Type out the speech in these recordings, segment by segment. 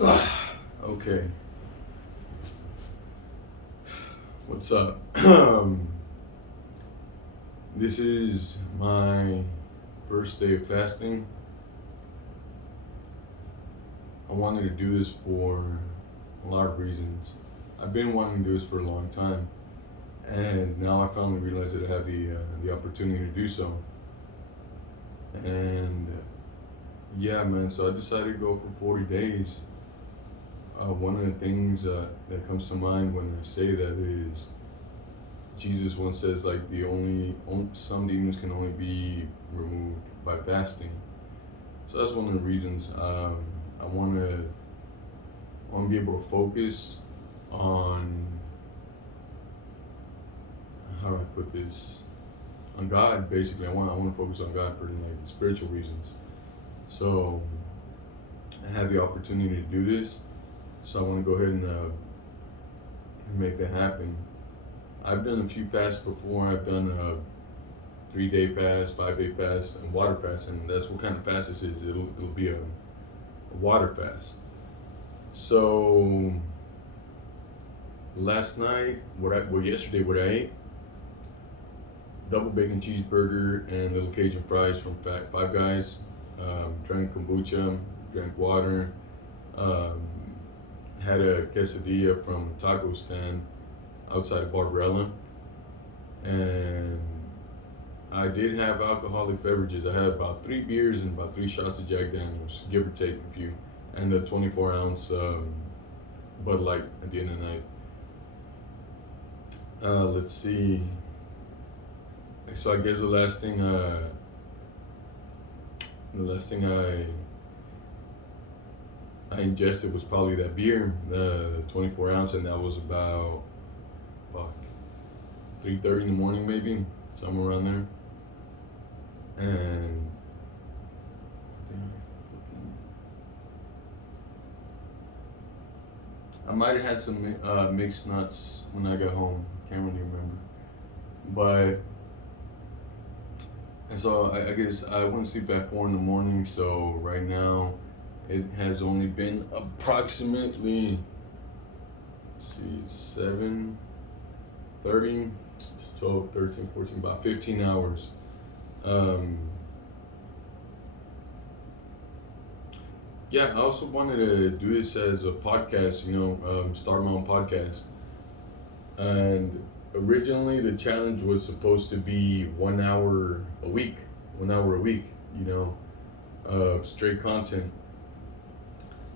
Okay, what's up? This is my first day of fasting. I wanted to do this for a lot of reasons. I've been wanting to do this for a long time, and now I finally realize that I have the opportunity to do so. And yeah, man. So I decided to go for 40 days. One of the things that comes to mind when I say that is Jesus once says like some demons can only be removed by fasting. So that's one of the reasons I want to be able to focus on how do I put this on God. Basically, I want to focus on God for like spiritual reasons. So I have the opportunity to do this. So I want to go ahead and make that happen. I've done a few fasts before. I've done a 3 day fast, 5 day fast, and water fast, and that's what kind of fast this is. It'll be a water fast. So last night, yesterday, what I ate, double bacon cheeseburger and little Cajun fries from Five Guys. Drank kombucha, drank water. Um, had a quesadilla from a taco stand outside of Barbarella, and I did have alcoholic beverages. I had about 3 beers and about 3 shots of Jack Daniels, give or take a few, and a 24 ounce Bud Light at the end of the night. Let's see. So I guess the last thing I ingested was probably that beer, the 24 ounce, and that was about fuck 3:30 in the morning, maybe somewhere around there. And I might have had some mixed nuts when I got home. Can't really remember, but and so I guess I went to sleep at 4 in the morning. So right now, it has only been approximately, let's see, 7:30, 12, 13, 14, about 15 hours. Um, yeah, I also wanted to do this as a podcast. Start my own podcast. And originally, the challenge was supposed to be 1 hour a week, 1 hour a week. You know, straight content.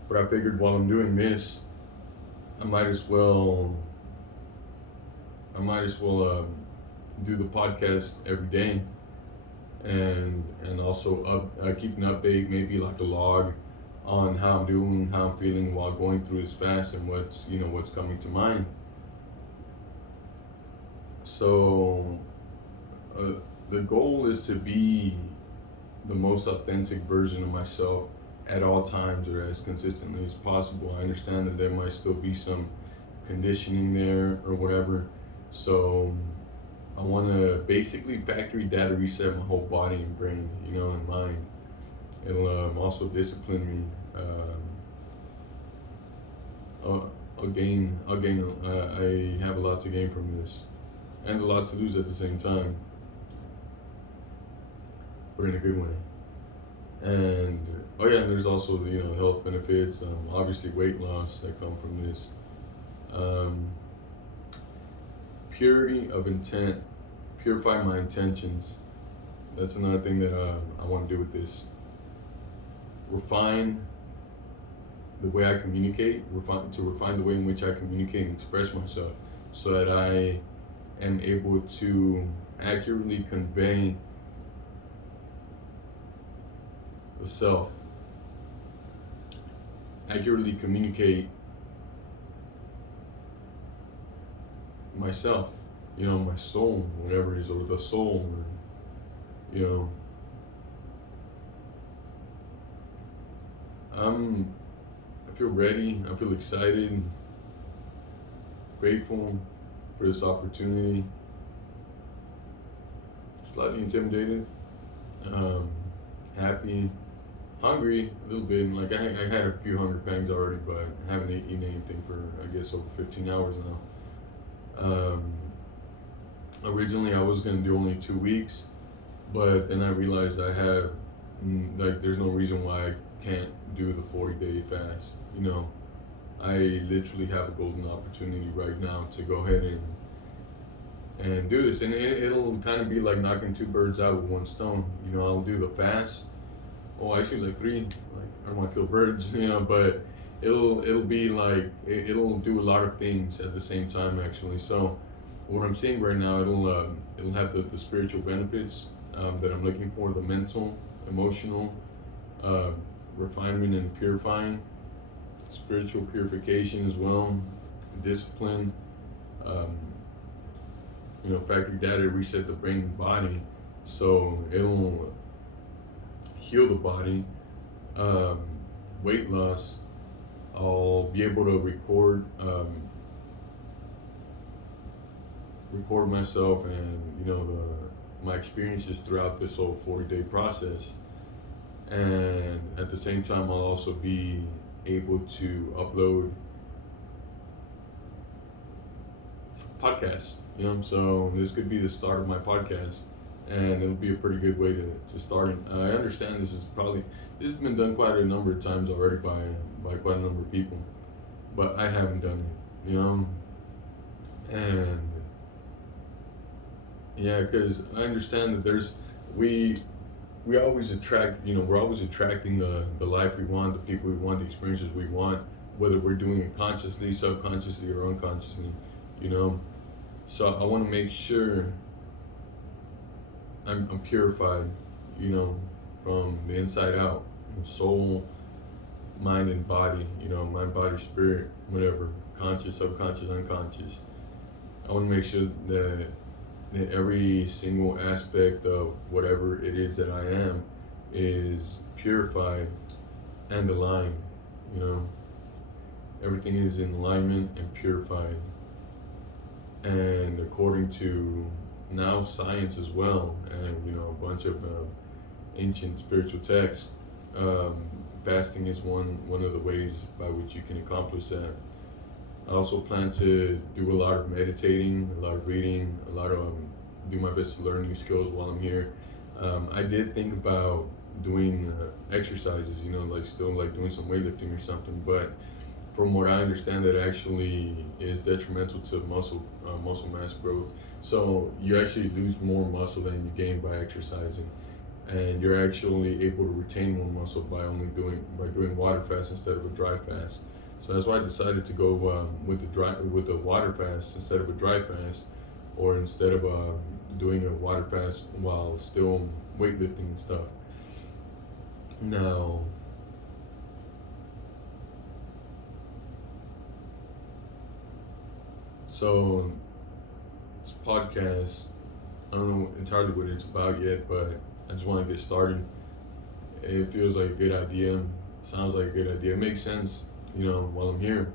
But I figured while I'm doing this, I might as well I might as well do the podcast every day, and also keep an update, maybe like a log on how I'm doing, how I'm feeling while going through this fast, and what's coming to mind. So uh, the goal is to be the most authentic version of myself at all times, or as consistently as possible. I understand that there might still be some conditioning there or whatever. So I want to basically factory data reset my whole body and brain, and mind. It'll also discipline me. I'll gain. I have a lot to gain from this, and a lot to lose at the same time, but in a good way. And oh yeah, and there's also the health benefits. Obviously weight loss that come from this. Um, Purity of intent, purify my intentions. That's another thing that I want to do with this. Refine the way I communicate, refine the way in which I communicate and express myself, so that I am able to accurately convey the self, accurately communicate myself, my soul, whatever it is, or the soul, or, you know, I'm, I feel ready, I feel excited, grateful for this opportunity, slightly intimidated, um, happy, hungry a little bit. Like I had a few hunger pangs already, but I haven't eaten anything for I guess over 15 hours now. Originally, I was gonna do only 2 weeks, but then I realized I have like there's no reason why I can't do the 40-day fast. I literally have a golden opportunity right now to go ahead and do this, and it'll kind of be like knocking two birds out with one stone. I'll do the fast. Oh, actually, like three. Like I don't want to kill birds, but it'll be like it'll do a lot of things at the same time actually. So what I'm seeing right now, it'll have the spiritual benefits that I'm looking for, the mental, emotional, uh, refinement and purifying, spiritual purification as well, discipline, um, factory data reset the brain and body, so it'll heal the body, um, weight loss. I'll be able to record myself and my experiences throughout this whole 40-day process, and at the same time I'll also be able to upload podcasts. So this could be the start of my podcast, and it'll be a pretty good way to start it. I understand this has been done quite a number of times already by quite a number of people, but I haven't done it. And yeah, because I understand that we always attract, we're always attracting the life we want, the people we want, the experiences we want, whether we're doing it consciously, subconsciously, or unconsciously, you know. So I want to make sure I'm purified, from the inside out, soul, mind, and body, mind, body, spirit, whatever, conscious, subconscious, unconscious. I want to make sure that every single aspect of whatever it is that I am is purified and aligned. You know, everything is in alignment and purified. And according to now science as well, and a bunch of ancient spiritual texts, fasting is one of the ways by which you can accomplish that. I also plan to do a lot of meditating, a lot of reading, do my best to learn new skills while I'm here. I did think about doing exercises, like still like doing some weightlifting or something, but from what I understand, that actually is detrimental to muscle mass growth. So you actually lose more muscle than you gain by exercising, and you're actually able to retain more muscle by doing water fast instead of a dry fast. So that's why I decided to go with the water fast instead of a dry fast, or instead of doing a water fast while still weightlifting and stuff. Now, so this podcast, I don't know entirely what it's about yet, but I just want to get started. It feels like a good idea. Sounds like a good idea. It makes sense, while I'm here.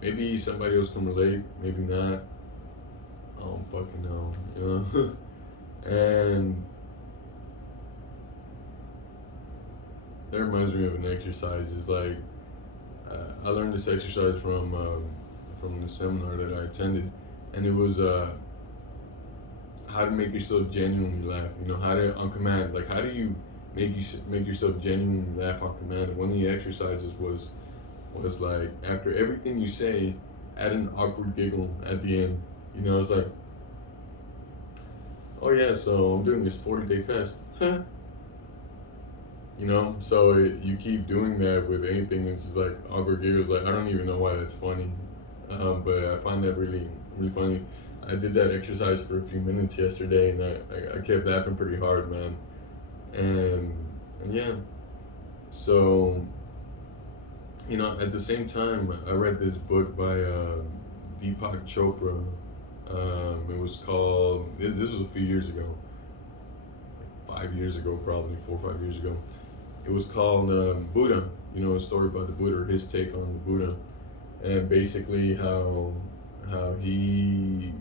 Maybe somebody else can relate, maybe not. I don't fucking know, And that reminds me of an exercise. It's like I learned this exercise from the seminar that I attended, and it was how to make yourself genuinely laugh. How to on command. Like how do you make yourself genuinely laugh on command? And one of the exercises was like after everything you say, add an awkward giggle at the end. It's like, oh yeah, so I'm doing this 40-day fast. So you keep doing that with anything. It's just like awkward giggles. Like I don't even know why that's funny, but I find that really really funny. I did that exercise for a few minutes yesterday, and I kept laughing pretty hard, man. And yeah, so at the same time, I read this book by Deepak Chopra. It was called. This was a few years ago, like 5 years ago, probably 4 or 5 years ago. It was called Buddha. A story about the Buddha, or his take on the Buddha, and basically how he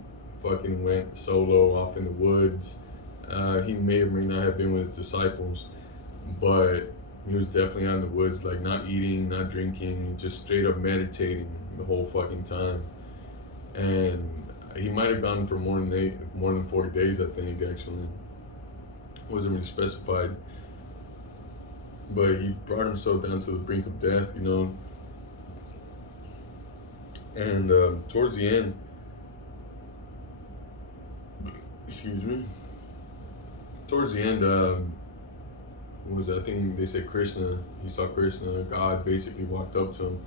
fucking went solo off in the woods. He may or may not have been with his disciples, but he was definitely out in the woods, like not eating, not drinking, just straight up meditating the whole fucking time. And he might have gone for more than 40 days. I think actually wasn't really specified, but he brought himself down to the brink of death, you know. And towards the end, excuse me, towards the end, what was that? I think they said Krishna. He saw Krishna. God basically walked up to him,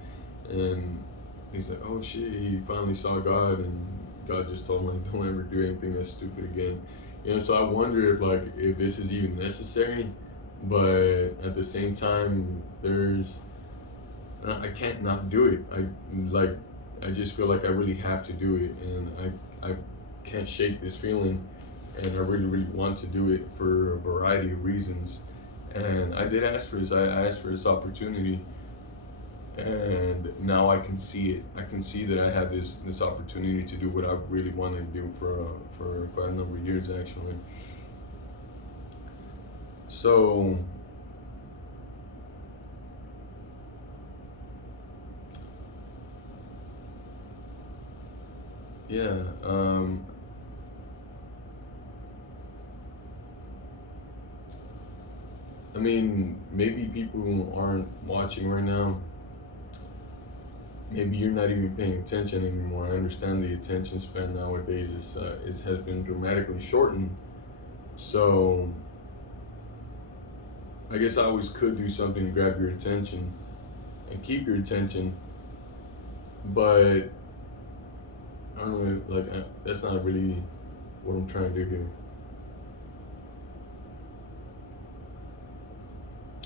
and he's like, "Oh shit!" He finally saw God, and God just told him like, "Don't ever do anything that's stupid again." You know, so I wonder if this is even necessary, but at the same time, I can't not do it. Like I just feel like I really have to do it, and I can't shake this feeling, and I really want to do it for a variety of reasons. And I did ask for this. I asked for this opportunity, and now I can see it. I can see that I have this opportunity to do what I really wanted to do for quite a number of years actually. So yeah, I mean, maybe people who aren't watching right now, maybe you're not even paying attention anymore. I understand the attention span nowadays has been dramatically shortened. So I guess I always could do something to grab your attention and keep your attention, but I don't know, like that's not really what I'm trying to do here.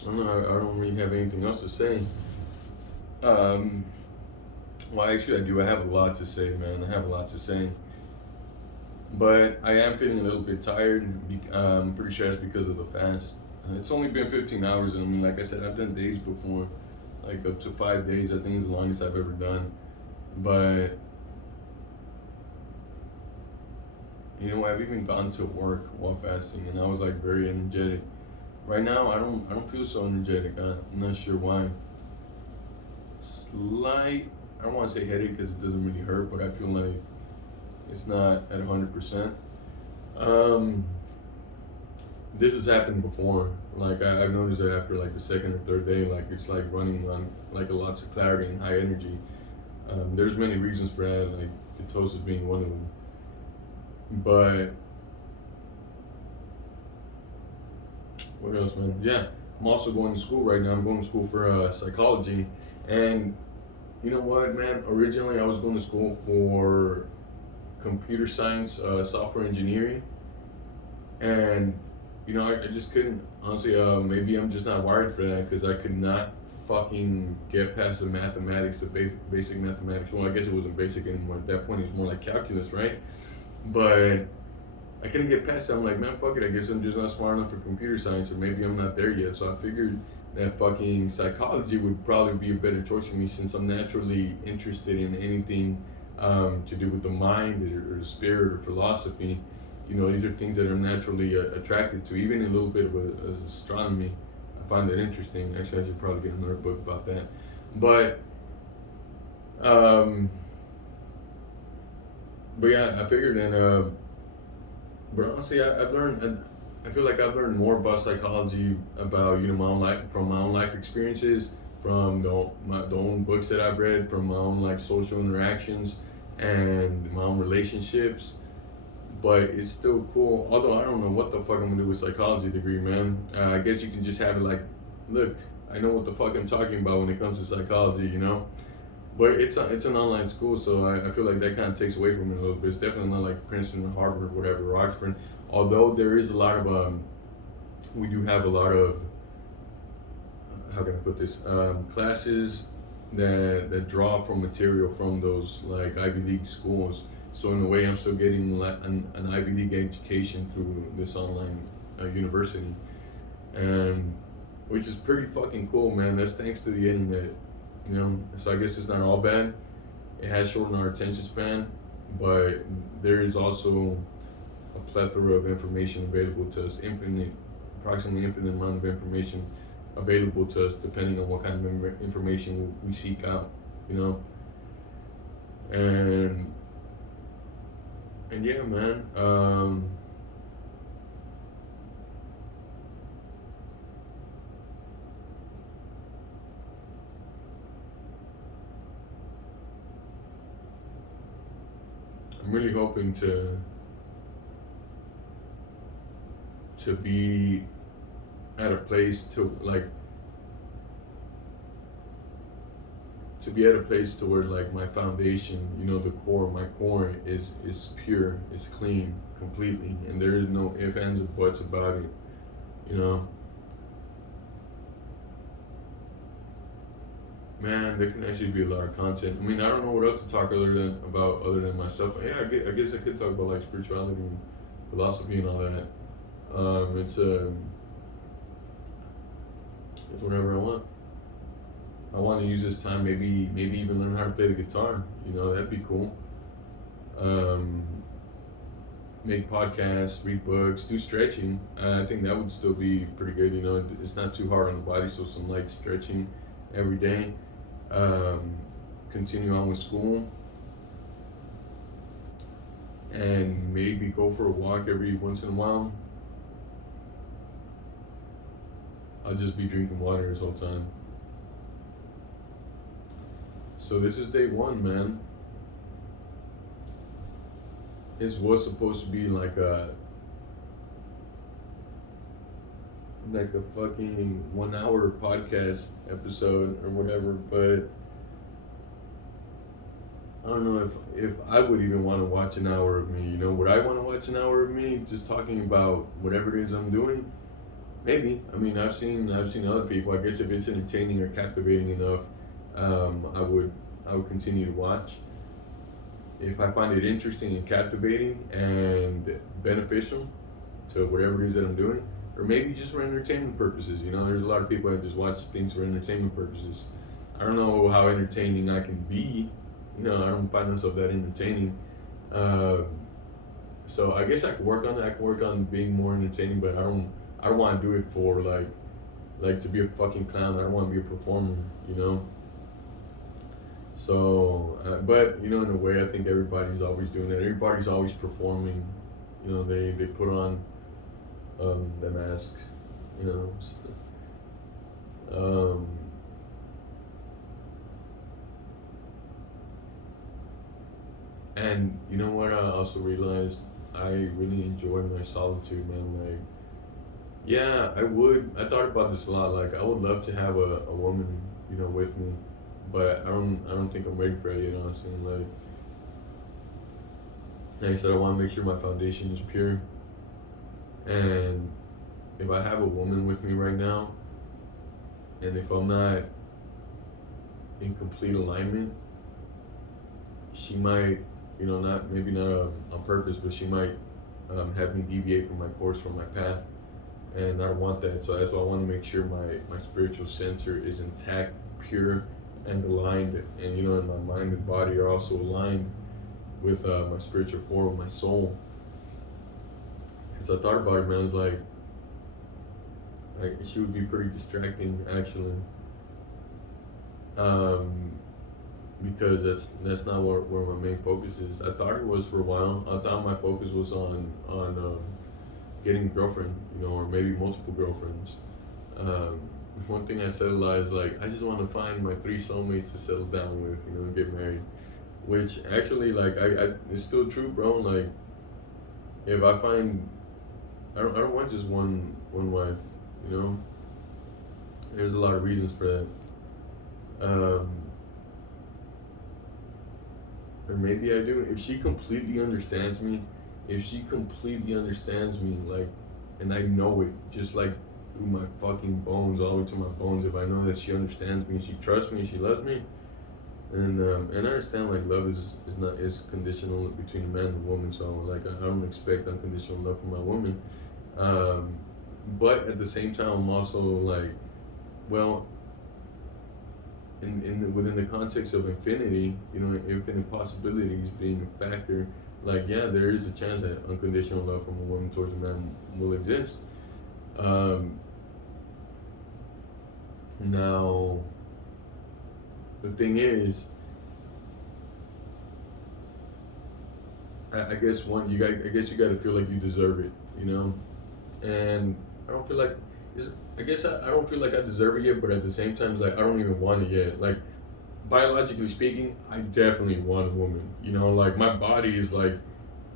I don't know. I don't really have anything else to say. Um, well, actually, I do. I have a lot to say, man. I have a lot to say. But I am feeling a little bit tired. I'm pretty sure it's because of the fast. It's only been 15 hours, and I mean, like I said, I've done days before, like up to 5 days. I think is the longest I've ever done. But you know, I've even gone to work while fasting, and I was like very energetic. Right now, I don't feel so energetic. I'm not sure why. Slight. I don't want to say headache because it doesn't really hurt, but I feel like it's not at 100%. Um, this has happened before. Like I've noticed that after like the second or third day, like it's like running on like a lots of clarity and high energy. There's many reasons for that, like ketosis being one of them. But what else, man? Yeah, I'm also going to school right now. I'm going to school for psychology, and you know what, man? Originally, I was going to school for computer science, software engineering, and you know, I just couldn't honestly. Maybe I'm just not wired for that because I could not fucking get past the mathematics, the basic mathematics. Well, I guess it wasn't basic anymore. At that point, it's more like calculus, right? But I couldn't get past it. I'm like, man, fuck it. I guess I'm just not smart enough for computer science, or maybe I'm not there yet. So I figured that fucking psychology would probably be a better choice for me since I'm naturally interested in anything to do with the mind or the spirit or philosophy. You know, these are things that I'm naturally attracted to. Even a little bit of astronomy, I find that interesting. Actually, I should probably get another book about that. But um, but yeah, I figured, and but honestly, I've learned, and I feel like I've learned more about psychology about my own life from my own life experiences, from the own books that I've read, from my own like social interactions and my own relationships. But it's still cool. Although I don't know what the fuck I'm gonna do with psychology degree, man. I guess you can just have it like, look, I know what the fuck I'm talking about when it comes to psychology, you know. But it's an online school, so I feel like that kind of takes away from it a little bit. It's definitely not like Princeton, Harvard, whatever, or Oxford. Although there is a lot of we do have a lot of how can I put this classes that draw from material from those like Ivy League schools. So in a way, I'm still getting like an Ivy League education through this online university, and which is pretty fucking cool, man. That's thanks to the internet, you know. So I guess it's not all bad. It has shortened our attention span, but there is also a plethora of information available to us, infinite approximately infinite amount of information available to us depending on what kind of information we seek out, you know. And yeah, man. I'm really hoping to be at a place to be at a place to where like my foundation, the core, my core is pure, is clean completely, and there is no ifs, ands, or buts about it. You know, man, there can actually be a lot of content. I mean, I don't know what else to talk other than myself. Yeah, I guess I could talk about like spirituality and philosophy and all that. It's whatever I want. I want to use this time, maybe even learn how to play the guitar. That'd be cool. Um, Make podcasts, read books, do stretching. I think that would still be pretty good. It's not too hard on the body, so some light stretching every day. Um, Continue on with school, and maybe go for a walk every once in a while. I'll just be drinking water this whole time. So this is day one, man. This was supposed to be like a fucking 1 hour podcast episode or whatever, but I don't know if I would even want to watch an hour of me. Would I want to watch an hour of me just talking about whatever it is I'm doing? Maybe. I mean, I've seen other people. I guess if it's entertaining or captivating enough, I would continue to watch. If I find it interesting and captivating and beneficial to whatever it is that I'm doing, or maybe just for entertainment purposes. There's a lot of people that just watch things for entertainment purposes. I don't know how entertaining I can be. I don't find myself that entertaining. Uh, so I guess I could work on that. I can work on being more entertaining, but I don't want to do it for like to be a fucking clown. I don't want to be a performer. So, but in a way, I think everybody's always doing that. Everybody's always performing. They put on the mask. You know, um, and you know what? I also realized I really enjoy my solitude, man. Like, yeah, I would. I thought about this a lot. Like, I would love to have a woman, with me, but I don't think I'm ready for it. Honestly, like I said, I want to make sure my foundation is pure. And if I have a woman with me right now, and if I'm not in complete alignment, she might, not maybe not on purpose, but she might have me deviate from my course, from my path, and I don't want that. So that's why I want to make sure my spiritual center is intact, pure, and aligned, and and my mind and body are also aligned with my spiritual core, with my soul. Because I thought about it, man, I was like she would be pretty distracting actually, um, because that's not where my main focus is. I thought it was for a while. I thought my focus was on getting a girlfriend, or maybe multiple girlfriends. Um, One thing I said a lot is like I just want to find my three soulmates to settle down with, and get married. Which actually, like, I it's still true, bro. Like, if I find, I don't want just one wife, you know. There's a lot of reasons for that. Um, or maybe I do. If she completely understands me, like, and I know it, just like through my fucking bones, all the way to my bones. If I know that she understands me, she trusts me, she loves me, and I understand like love is conditional between a man and a woman. So like I don't expect unconditional love from my woman. Um, but at the same time, I'm also like, well, within the context of infinity, infinite possibilities being a factor, like, yeah, there is a chance that unconditional love from a woman towards a man will exist. Um, Now, the thing is, I guess I guess you got to feel like you deserve it, you know. And I don't feel like I guess I don't feel like I deserve it yet, but at the same time, it's like I don't even want it yet. Like biologically speaking, I definitely want a woman. You know, like my body is like,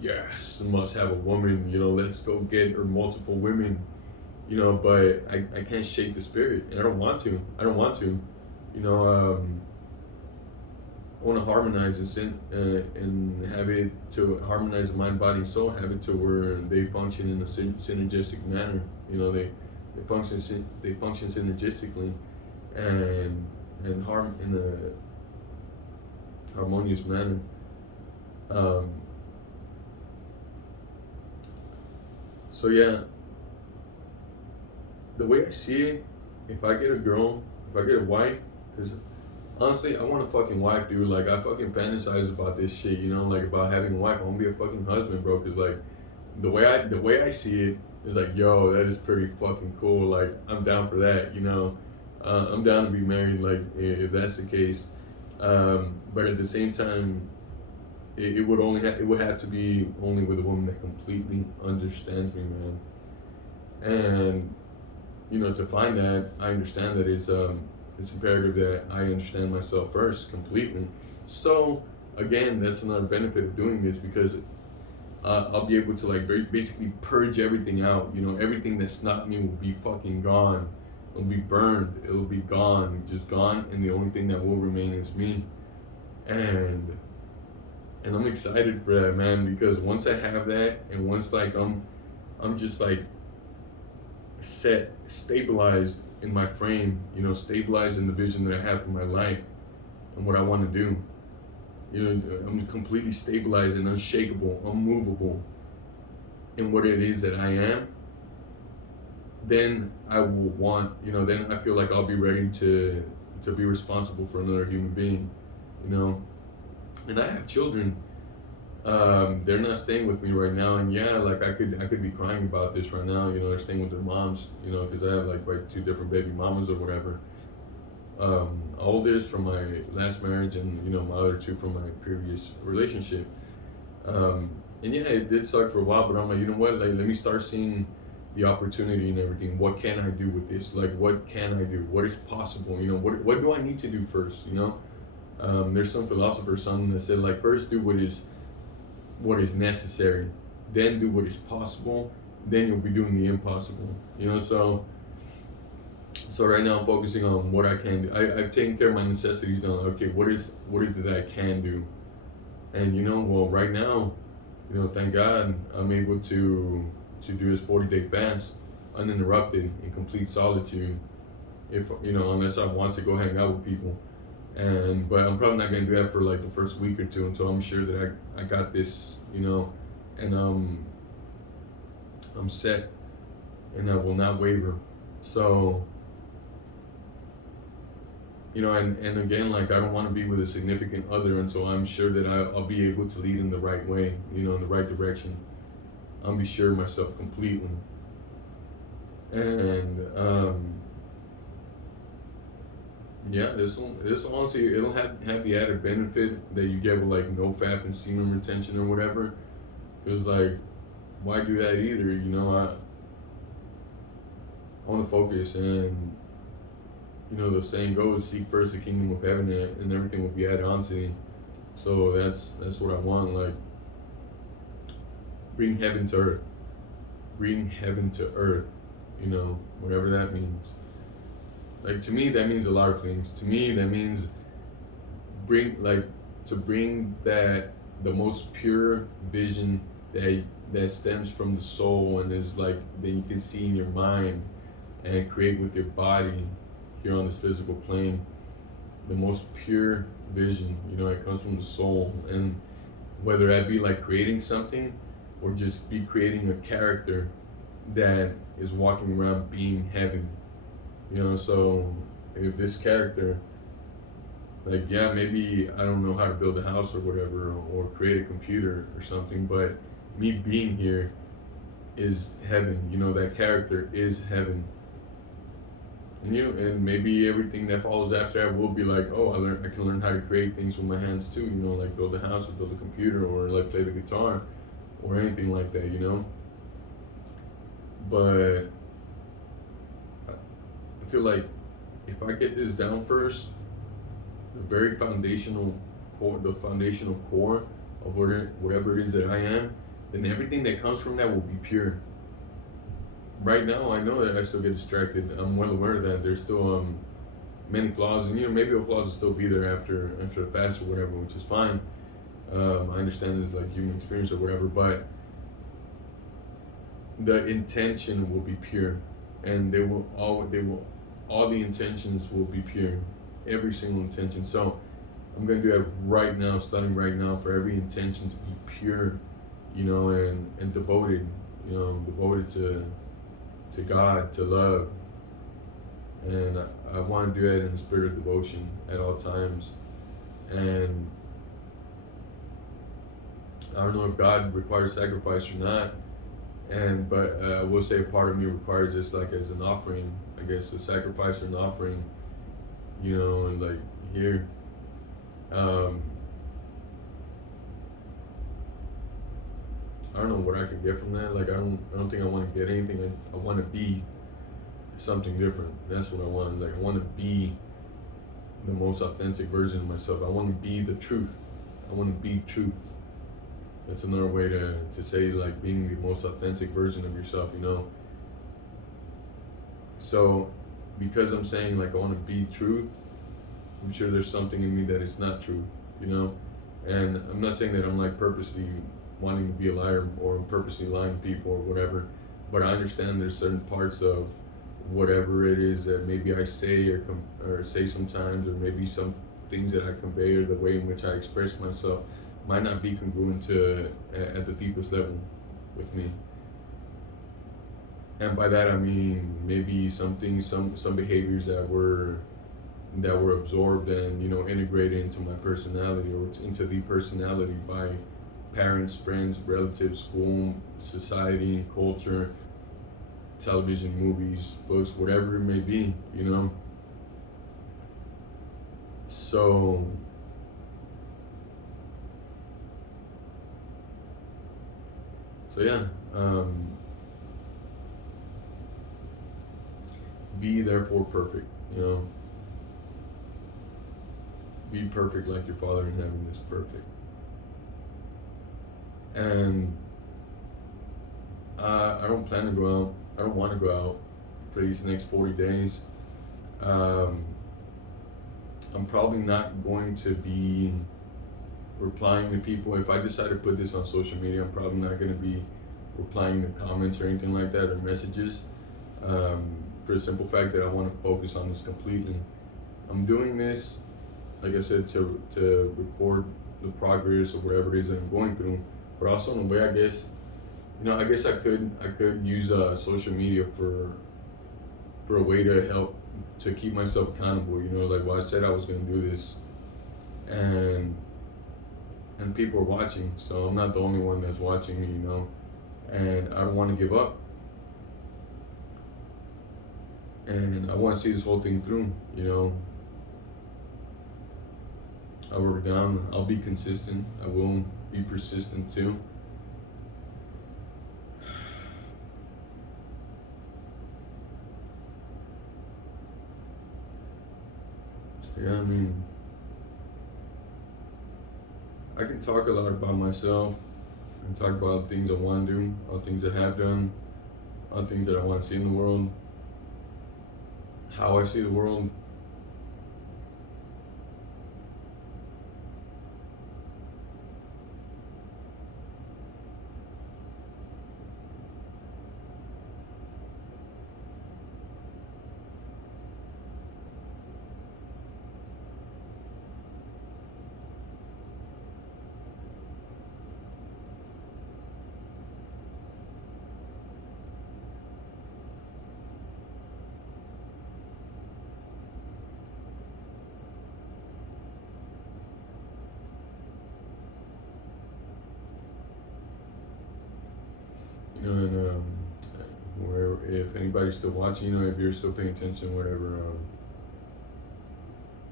yes, must have a woman. You know, let's go get her multiple women. You know, but I can't shake the spirit, and I don't want to. I don't want to. You know, I want to harmonize and have it to harmonize the mind, body, and soul. Have it to where they function in a synergistic manner. You know, they function synergistically, and harm in a harmonious manner. Um, so yeah, the way I see it, if I get a girl, if I get a wife, because honestly, I want a fucking wife, dude. Like I fucking fantasize about this shit, you know, like about having a wife. I want to be a fucking husband, bro. Cause like the way I see it is like, yo, that is pretty fucking cool. Like I'm down for that, you know. I'm down to be married, like if that's the case. But at the same time, it would have to be only with a woman that completely understands me, man. And you know, to find that, I understand that it's imperative that I understand myself first completely. So again, that's another benefit of doing this because I'll be able to like basically purge everything out. You know, everything that's not me will be fucking gone. It'll be burned. It'll be gone, just gone, and the only thing that will remain is me. And I'm excited for that, man, because once I have that, and once like I'm just like stabilized in my frame, you know, stabilized in the vision that I have for my life and what I want to do. You know, I'm completely stabilized and unshakable, unmovable in what it is that I am. Then I will want, you know, then I feel like I'll be ready to be responsible for another human being, you know. And I have children. They're not staying with me right now, and yeah, like I could be crying about this right now. You know, they're staying with their moms. You know, because I have like two different baby mamas or whatever. Oldest from my last marriage, and you know my other two from my previous relationship. And yeah, it did suck for a while, but I'm like, you know what? Like, let me start seeing the opportunity and everything. What can I do with this? Like, what can I do? What is possible? You know, what do I need to do first? You know, there's some philosopher son that said like first do what is necessary, then do what is possible, then you'll be doing the impossible. You know, so right now I'm focusing on what I can do. I've taken care of my necessities now. Okay, what is it that I can do? And you know, well, right now, you know, thank God I'm able to do this 40-day fast uninterrupted in complete solitude. If you know, unless I want to go hang out with people, and but I'm probably not gonna do that for like the first week or two until I'm sure that I got this, you know, and I'm set and I will not waver. So you know, and again, like I don't want to be with a significant other until I'm sure that I'll be able to lead in the right way, you know, in the right direction. I'll be sure of myself completely, and yeah, this will honestly it'll have the added benefit that you get with like no fap and semen retention or whatever. It's like, why do that either? You know, I want to focus, and you know the saying goes, seek first the kingdom of heaven, and everything will be added onto you. So that's what I want. Like bring heaven to earth, bring heaven to earth. You know, whatever that means. Like to me, that means a lot of things. To me, that means bring that the most pure vision that stems from the soul and is like that you can see in your mind and create with your body here on this physical plane. The most pure vision, you know, it comes from the soul, and whether that be like creating something or just be creating a character that is walking around being heaven, you know. So if this character, like, yeah, maybe I don't know how to build a house or whatever, or create a computer or something, but me being here is heaven. You know, that character is heaven. And you know, and maybe everything that follows after that will be like, oh, I can learn how to create things with my hands too. You know, like build a house or build a computer or like play the guitar or anything like that. You know, but I feel like if I get this down first, the very foundational core, the foundational core of whatever it is that I am, then everything that comes from that will be pure. Right now, I know that I still get distracted. I'm well aware of that. There's still many flaws, and you know maybe the flaws will still be there after a fast or whatever, which is fine. I understand this like human experience or whatever, but the intention will be pure, and all the intentions will be pure, every single intention. So I'm gonna do that right now, starting right now, for every intention to be pure, you know, and devoted, you know, devoted to God, to love, and I want to do that in the spirit of devotion at all times. And I don't know if God requires sacrifice or not, and but I will say part of me requires this like as an offering, I guess, a sacrifice or an offering, you know, and like here, um, I don't know what I can get from that. Like I don't think I want to get anything. I want to be something different. That's what I want. Like I want to be the most authentic version of myself. I want to be the truth. I want to be truth. That's another way to say like being the most authentic version of yourself, you know. So because I'm saying like I want to be truth, I'm sure there's something in me that is not true, you know. And I'm not saying that I'm like purposely wanting to be a liar or purposely lying to people or whatever, but I understand there's certain parts of whatever it is that maybe I say or say sometimes, or maybe some things that I convey or the way in which I express myself might not be congruent to at the deepest level with me. And by that I mean maybe some things, some behaviors that were absorbed and you know integrated into my personality or into the personality by parents, friends, relatives, school, society, culture, television, movies, books, whatever it may be, you know. So yeah, be therefore perfect, you know. Be perfect like your Father in heaven is perfect. And I don't plan to go out. I don't want to go out for these next 40 days. Um, I'm probably not going to be replying to people. If I decide to put this on social media, I'm probably not going to be replying to comments or anything like that or messages, for the simple fact that I want to focus on this completely. I'm doing this, like I said, to record the progress or whatever it is that I'm going through, but also in a way, I guess, you know, I guess I could use social media for a way to help to keep myself accountable. You know, like, well, I said I was gonna do this, and people are watching, so I'm not the only one that's watching me. You know, and I don't want to give up, and I want to see this whole thing through. You know, I work down. I'll be consistent. I will be persistent too. So yeah, I mean, I can talk a lot about myself and talk about things I want to do, all things I have done, all things that I want to see in the world, how I see the world. if anybody's still watching, if you're still paying attention, whatever,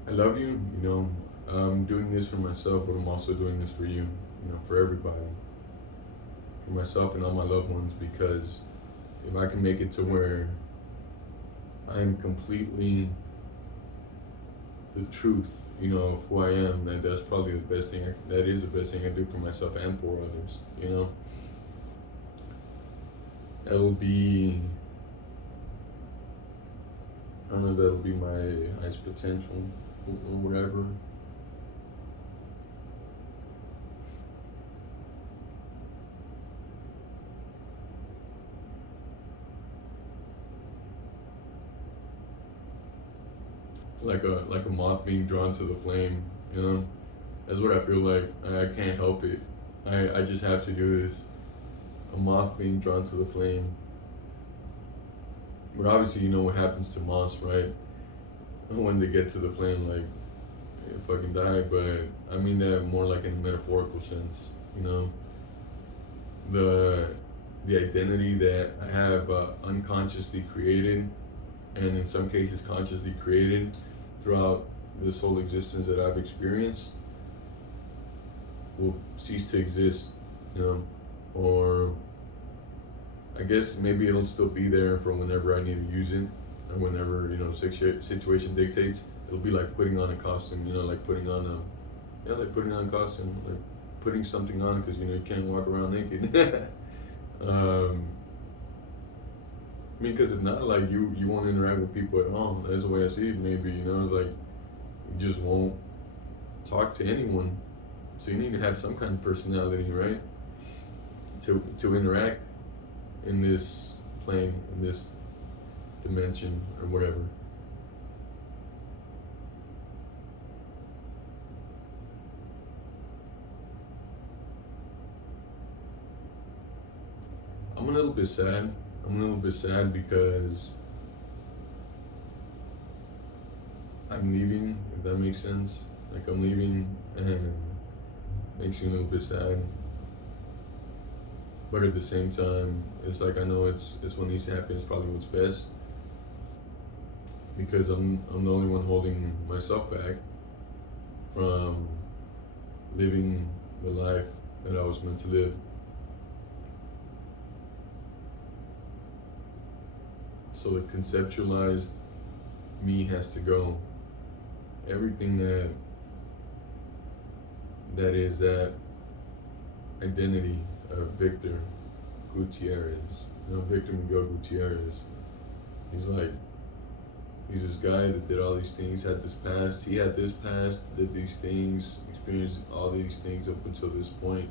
I love you. I'm doing this for myself, but I'm also doing this for you. For everybody, for myself and all my loved ones, because if I can make it to where I'm completely the truth, of who I am, that's probably the best thing. That is the best thing I do for myself and for others. That'll be, I don't know, that'll be my highest potential or whatever. Like a moth being drawn to the flame. That's what I feel like. I can't help it. I just have to do this. A moth being drawn to the flame. But obviously, you know what happens to moths, right? When they get to the flame, like, they fucking die. But I mean that more like in a metaphorical sense. The the identity that I have unconsciously created, and in some cases consciously created, throughout this whole existence that I've experienced, will cease to exist, or I guess maybe it'll still be there for whenever I need to use it, or whenever situation dictates. It'll be like putting on a costume, like putting on like putting on a costume, like putting something on because you can't walk around naked. I mean, because if not, like you won't interact with people at all. That's the way I see it. Maybe it's like you just won't talk to anyone. So you need to have some kind of personality, right? To interact in this plane, in this dimension, or whatever. I'm a little bit sad. I'm a little bit sad because I'm leaving, if that makes sense. Like I'm leaving and it makes me a little bit sad. But at the same time, it's like I know it's what needs to happen is probably what's best. Because I'm the only one holding myself back from living the life that I was meant to live. So the conceptualized me has to go. Everything that is that identity of Victor Gutierrez. Victor Miguel Gutierrez. He's this guy that did all these things, had this past. He had this past, did these things, experienced all these things up until this point.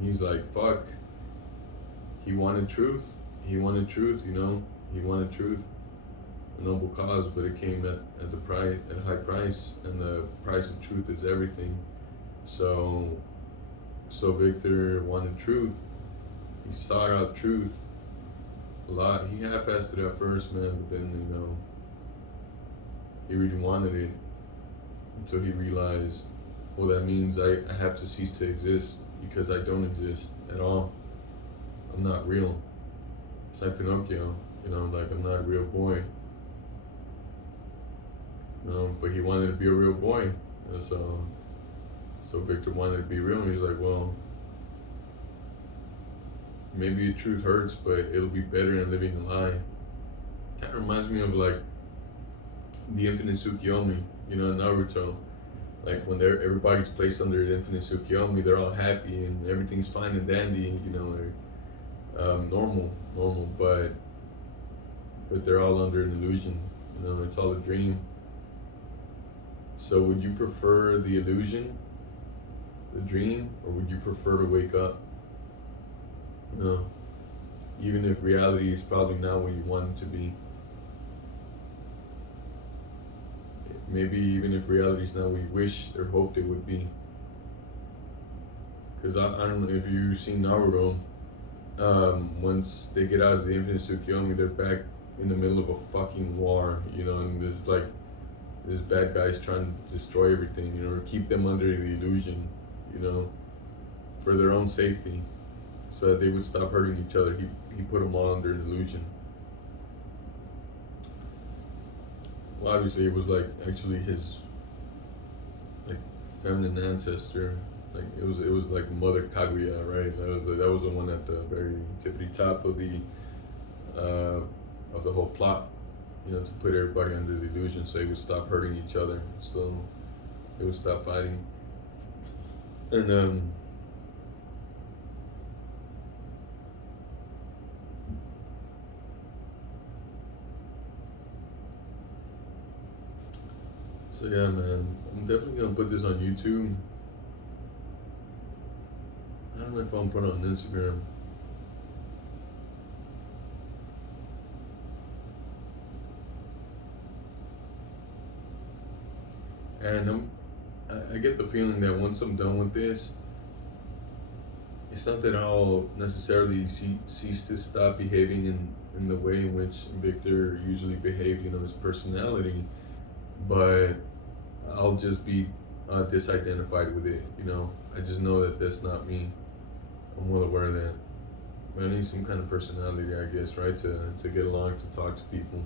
He's like, fuck. He wanted truth. He wanted truth, He wanted truth. A noble cause, but it came at a high price, and the price of truth is everything. So Victor wanted truth. He sought out truth a lot. He half-assed it at first, man, but then he really wanted it until he realized, well, that means I have to cease to exist because I don't exist at all. I'm not real. It's like Pinocchio, like I'm not a real boy. But he wanted to be a real boy. And so Victor wanted to be real. And he's like, well, maybe the truth hurts, but it'll be better than living a lie. Kind of reminds me of like the Infinite Tsukiyomi, in Naruto. Like when everybody's placed under the Infinite Tsukiyomi, they're all happy and everything's fine and dandy, normal, but they're all under an illusion. It's all a dream. So would you prefer the illusion, the dream, or would you prefer to wake up? Even if reality is probably not what you want it to be. Maybe even if reality is not what you wish or hoped it would be. Because I don't know if you've seen Naruto. Once they get out of the Infinite Tsukiyomi, they're back in the middle of a fucking war, and this bad guy's trying to destroy everything, or keep them under the illusion, for their own safety. so that they would stop hurting each other. He put them all under an illusion. Well, obviously, it was like actually his like feminine ancestor. Like it was like Mother Kaguya, right? That was the one at the very tippity top uh, of the whole plot. To put everybody under the illusion, so they would stop hurting each other, so they would stop fighting. And so yeah, man, I'm definitely gonna put this on YouTube. I don't know if I'm putting it on Instagram. And I get the feeling that once I'm done with this, it's not that I'll necessarily cease to stop behaving in the way in which Victor usually behaved, his personality, but I'll just be disidentified with it, I just know that that's not me. I'm well aware of that. I need some kind of personality, I guess, right, to get along, to talk to people,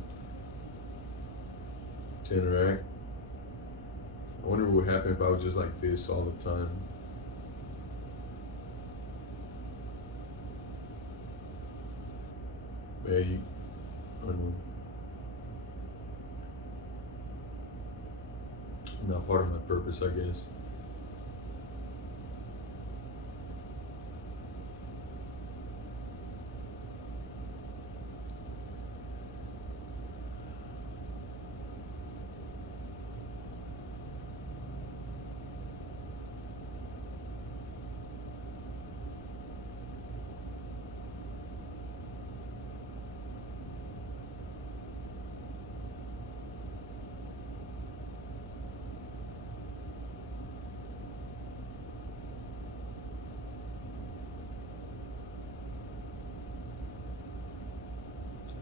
to interact. I wonder what would happen if I was just like this all the time. Yeah, I don't know. Not part of my purpose, I guess.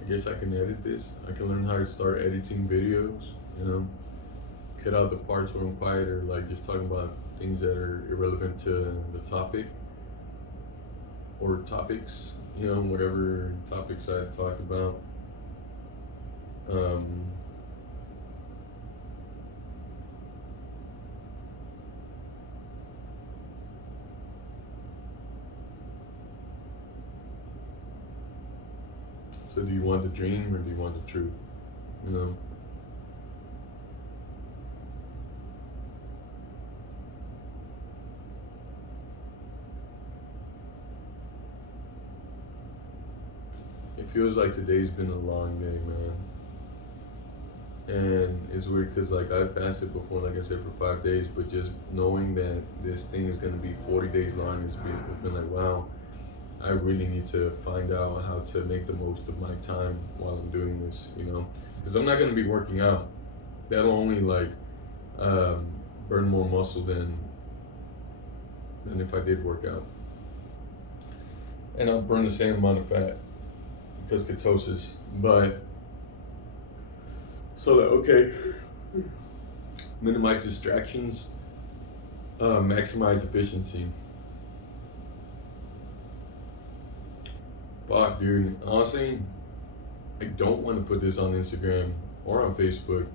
I guess I can edit this. I can learn how to start editing videos, cut out the parts where I'm quiet or like just talking about things that are irrelevant to the topic or topics, whatever topics I talked about. Um, so do you want the dream or do you want the truth? You know? It feels like today's been a long day, man. And it's weird because like I fasted before, like I said, for 5 days, but just knowing that this thing is gonna be 40 days long has been like, wow, I really need to find out how to make the most of my time while I'm doing this, because I'm not gonna be working out. That'll only like um, burn more muscle than if I did work out, and I'll burn the same amount of fat because ketosis. But so that okay, minimize distractions, maximize efficiency. Fuck, dude. Honestly, I don't want to put this on Instagram or on Facebook,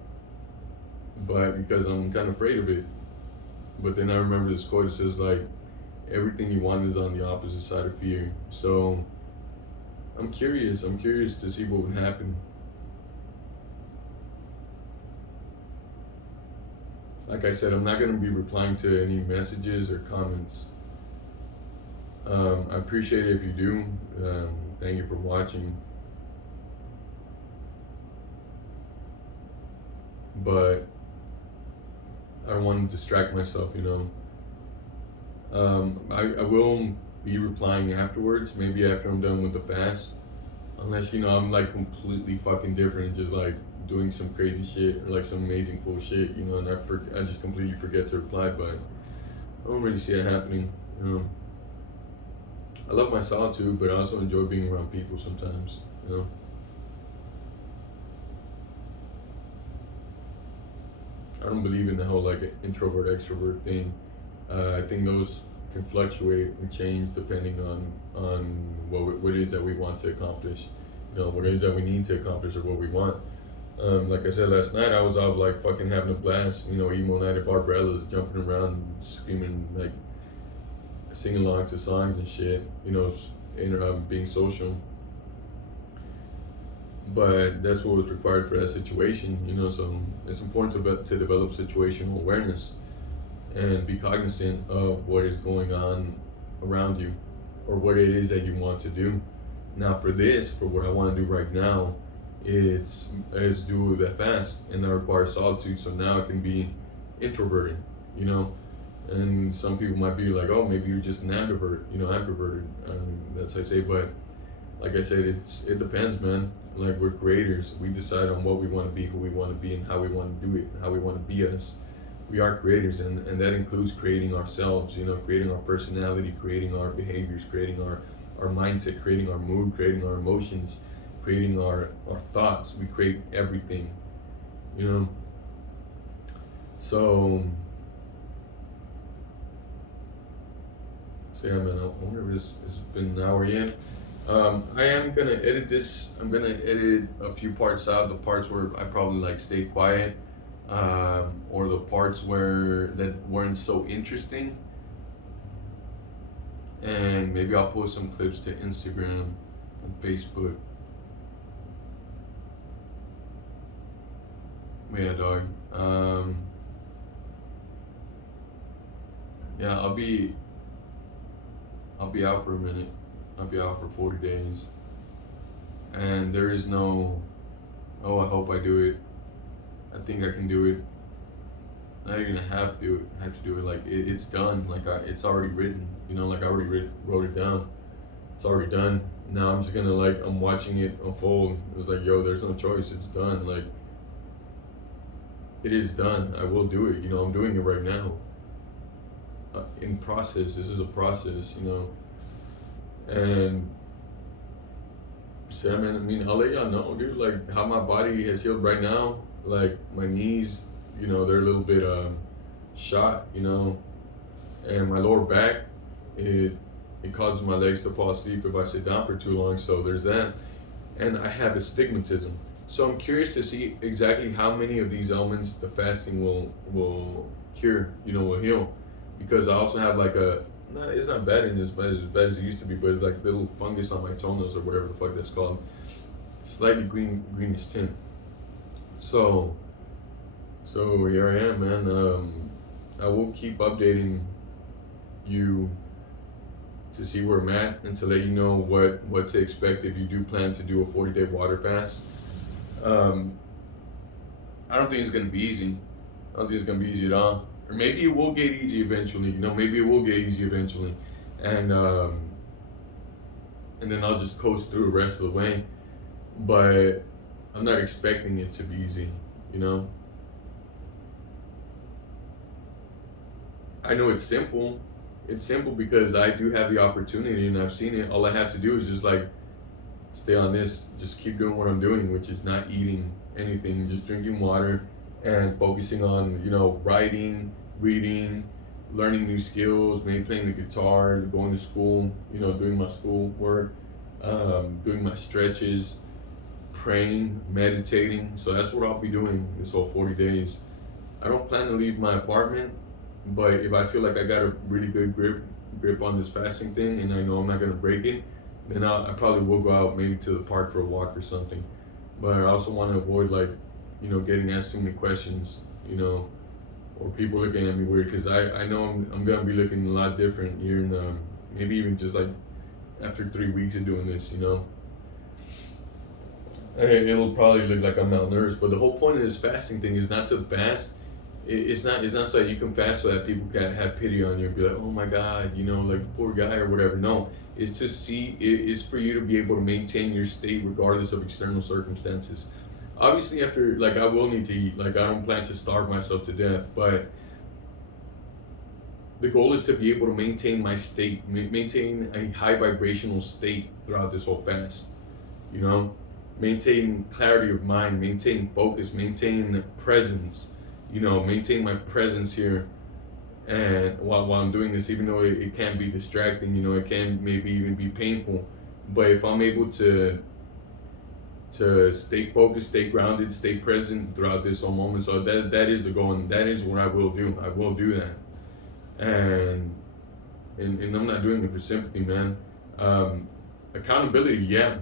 but because I'm kind of afraid of it. But then I remember this quote that says like, everything you want is on the opposite side of fear. So I'm curious. I'm curious to see what would happen. Like I said, I'm not gonna be replying to any messages or comments. I appreciate it if you do. Thank you for watching. But I don't want to distract myself. I will be replying afterwards, maybe after I'm done with the fast. Unless, I'm like completely fucking different, just like doing some crazy shit or like some amazing cool shit, and I just completely forget to reply, but I don't really see it happening. I love my solitude, but I also enjoy being around people sometimes. I don't believe in the whole like introvert extrovert thing. I think those can fluctuate and change depending on what it is that we want to accomplish, what it is that we need to accomplish or what we want. Like I said last night, I was out like fucking having a blast, emo night at Barbarella's, jumping around, screaming, like singing along to songs and shit, being social. But that's what was required for that situation, so it's important to develop situational awareness and be cognizant of what is going on around you or what it is that you want to do. Now for what I want to do right now, it's do that fast, and that requires solitude, so now it can be introverted, and some people might be like, oh, maybe you're just an ambivert, ambiverted. That's how I say, but like I said, it depends, man. Like, we're creators. We decide on what we want to be, who we want to be, and how we want to do it, how we want to be us. We are creators, and that includes creating ourselves, creating our personality, creating our behaviors, creating our mindset, creating our mood, creating our emotions, creating our thoughts. We create everything, So yeah, man, I wonder if it's been an hour yet. I am gonna edit this. I'm gonna edit a few parts out, the parts where I probably like stayed quiet, or the parts that weren't so interesting. And maybe I'll post some clips to Instagram and Facebook. Yeah, dog. Yeah, I'll be out for a minute. I'll be out for 40 days. And there is no, oh, I hope I do it. I think I can do it. Not even have to do it. Like, it's done. Like, it's already written. Like, I already wrote it down. It's already done. Now I'm just gonna, like, I'm watching it unfold. It's like, yo, there's no choice. It's done. Like, it is done. I will do it. I'm doing it right now. In process. This is a process, And so, man, I mean, I'll let y'all know, dude, like, how my body has healed right now. Like, my knees, they're a little bit shot, and my lower back, it causes my legs to fall asleep if I sit down for too long. So there's that. And I have astigmatism. So I'm curious to see exactly how many of these ailments the fasting will cure, will heal. Because I also have like it's not bad as bad as it used to be, but it's like little fungus on my toenails or whatever the fuck that's called. Slightly greenish tint. So here I am, man. I will keep updating you to see where I'm at and to let you know what to expect if you do plan to do a 40-day water fast. I don't think it's gonna be easy. I don't think it's gonna be easy at all. Or maybe it will get easy eventually. Maybe it will get easy eventually, and then I'll just coast through the rest of the way. But I'm not expecting it to be easy. I know it's simple. It's simple because I do have the opportunity and I've seen it. All I have to do is just like stay on this, just keep doing what I'm doing, which is not eating anything, just drinking water and focusing on, writing, reading, learning new skills, maybe playing the guitar, going to school, doing my school work, doing my stretches, praying, meditating. So that's what I'll be doing this whole 40 days. I don't plan to leave my apartment, but if I feel like I got a really good grip on this fasting thing and I know I'm not going to break it, then I probably will go out maybe to the park for a walk or something. But I also want to avoid like, getting asked too many questions, or people looking at me weird, because I know I'm going to be looking a lot different here in maybe even just like after 3 weeks of doing this, It'll probably look like I'm malnourished, but the whole point of this fasting thing is not to fast. It's not so that you can fast so that people can have pity on you and be like, oh my God, like poor guy or whatever. No, it's to see, it's for you to be able to maintain your state regardless of external circumstances. Obviously, after, like, I will need to eat. Like, I don't plan to starve myself to death, but the goal is to be able to maintain my state, maintain a high vibrational state throughout this whole fast, maintain clarity of mind, maintain focus, maintain presence, maintain my presence here and while I'm doing this, even though it can be distracting, it can maybe even be painful, but if I'm able to stay focused, stay grounded, stay present throughout this whole moment, so that is the goal, and that is what I will do. I will do that, and and I'm not doing it for sympathy, man. Um, Accountability, yeah,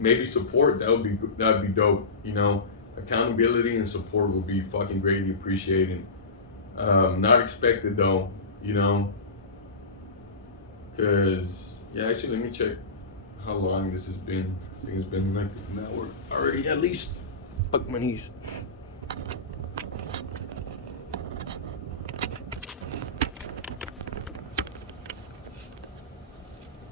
maybe support. That would be dope. Accountability and support would be fucking greatly appreciated. Not expected though, you know, because yeah, actually, let me check how long this has been. I think it's been like an hour already, at least. Fuck my knees.